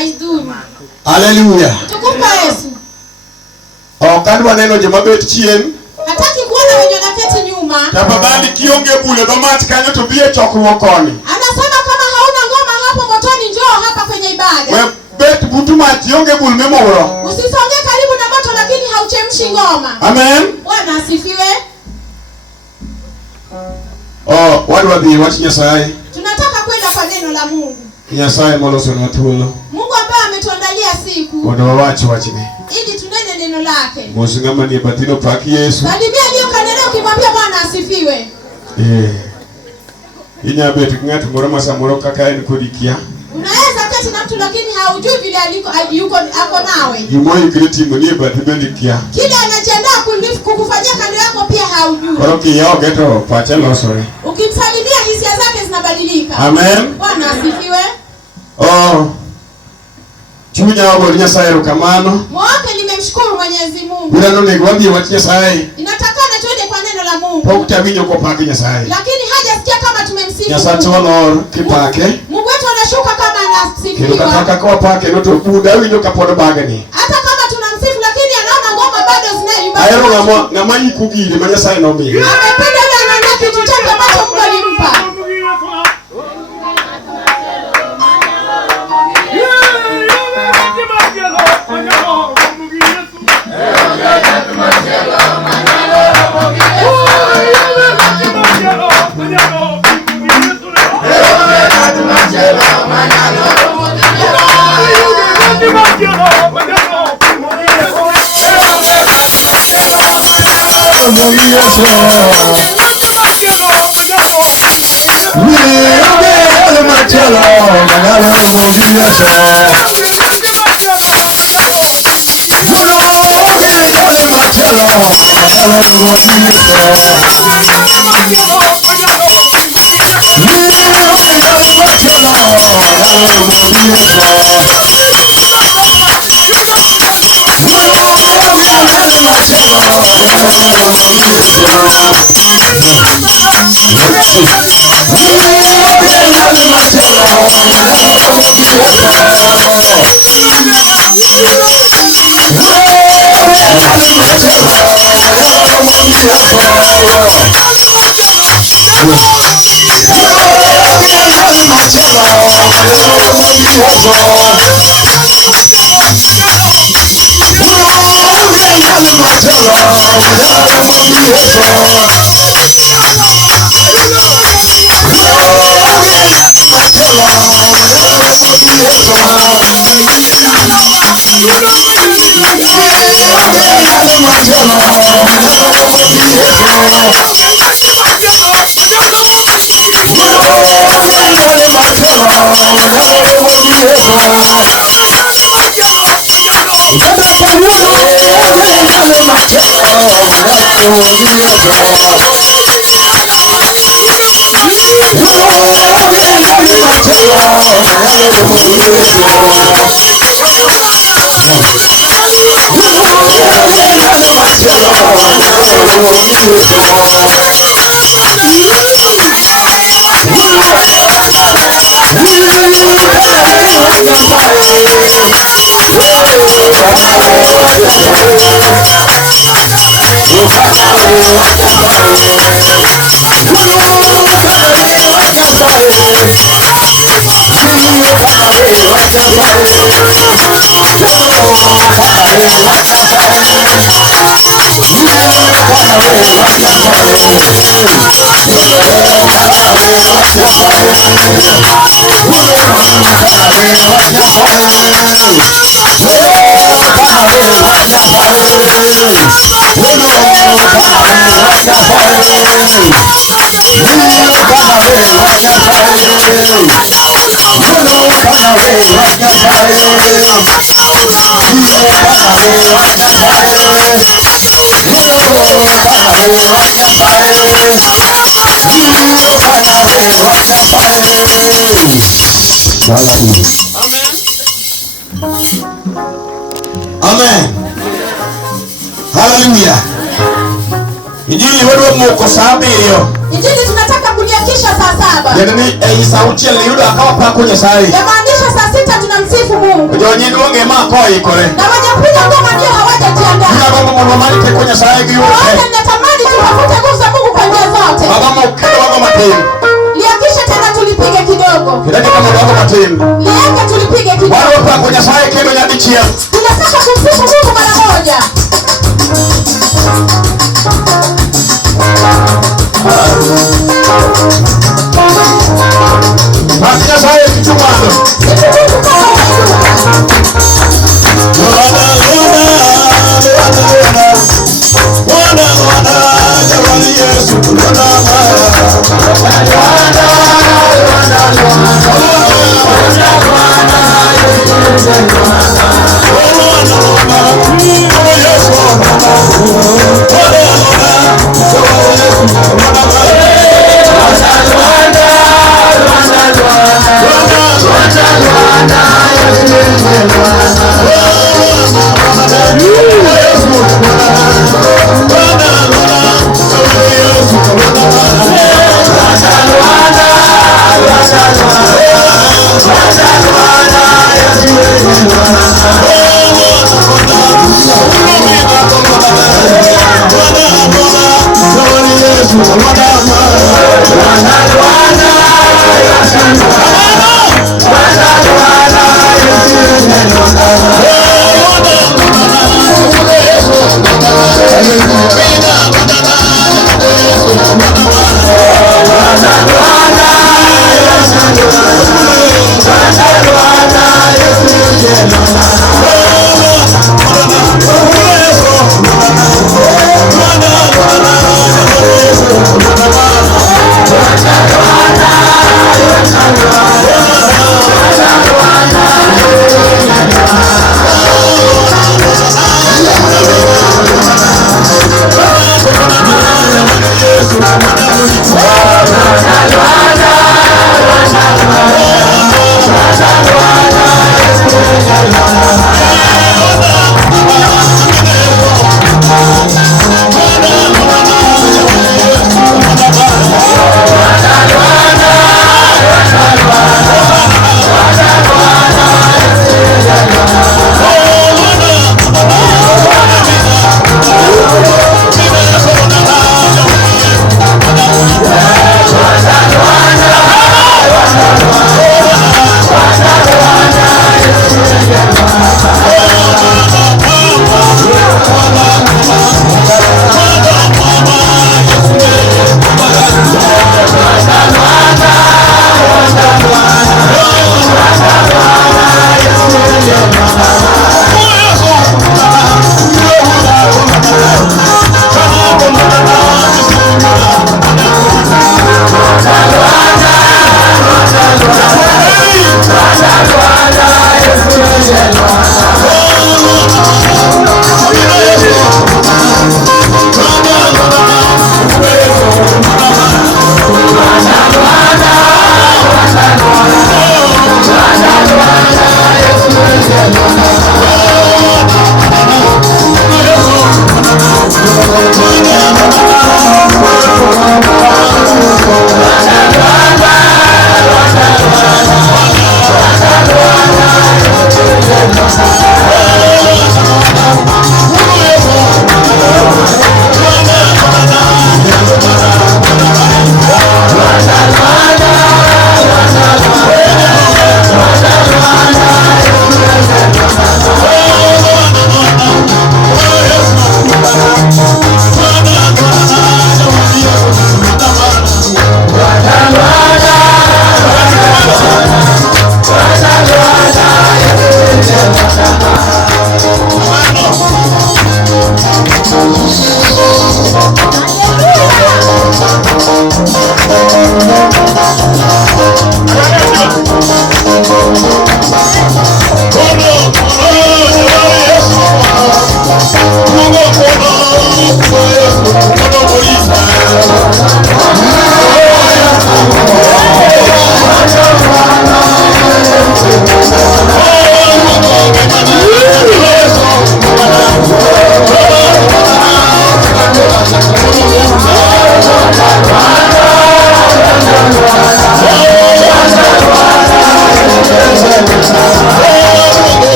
haidhuru. Haleluya. Tukufu Yesu. Kadwa neno joma bet chien. Hataki kuona wenye wanaketi nyuma. Tafadhali kionge bule bamati kanyo to bie chokruok koni. Anasema kama hauna ngoma hapo motoni njoo hapa kwenye ibada. We bet butuma kionge bule memoro. Usisonge karibu na moto lakini hauchemshi ngoma. Amen. Bwana asifiwe. Wadwa dhi wach Nyasaye. Tunataka kwenda kwa neno la Mungu. Nyasaye moloso na thuolo. Mungu ambaye ametuandalia siku. Mondo wachne. Ili tunene neno lake. Mosingama ni batino paki Yesu. Salimia aliyo kaneno ukimwambia Bwana asifiwe. Inya bet ng'at moro masamoro kaka en kodikia. Unaweza keti na mtu lakini haujui vile yuko ako nawe. Gimoyo ikritimo ni bathi bendikia. Kile anajiandaa kukufanyia kando yako pia haujui. Koro kiyao geto pache losore. Ukimsalimia hisia zake zinabadilika. Amen. Bwana asifiwe. Chunya wabo Nyasaye erokamano. Moyo wake nimemshukuru Mwenyezi Mungu. Bila none gwambi wach Nyasaye. Inatakana tuende kwa neno la Mungu. Pokta winyo ko paki Nyasaye. Lakini hajasikia kama tumemsifu. Nyasaye honor kipake. Mungu wetu anashuka kama anasifiwa. Kilo kataka kwa pake no to buda winyo kapodo bagani. Hata kama tunamsifu lakini anaona ngoma bado zinaimba. Ayero ngama yikugile ma Nyasaye no mi. Amependa yule anaona kitu chake ambacho Mungu alimpa. Amen. Hallelujah. Injili wewe mko saa 2. Injili tunataka kuliakisha saa 7. Yaani sauti ya Yuda akawa pako Nyasaye. Yamaanisha saa 6 tunamsifu Mungu. luonge ma koi kore. Na wajapiga ngoma ndio hawajajiandaa. Kuna baba mwanamani kwenye saa hiyo. Wote natamani tuwafute nguvu za Mungu kwa njia zote. Baba mkeo wako matini. Liakisha tena tulipige kidogo. Kidaki kama wako matini. Liaka tulipige kidogo. Wale hapa kwenye saa hiyo nyadichia. Tunataka kumsifu Mungu mara moja. Makia saa hiyo kichumano. Rwanda,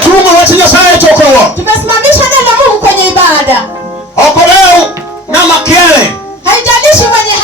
Waketumo wach Nyasaye chokowo. Tumesimamisha neno la Mungu kwenye ibada. Okoleo na makiele. Haijalishi mwenye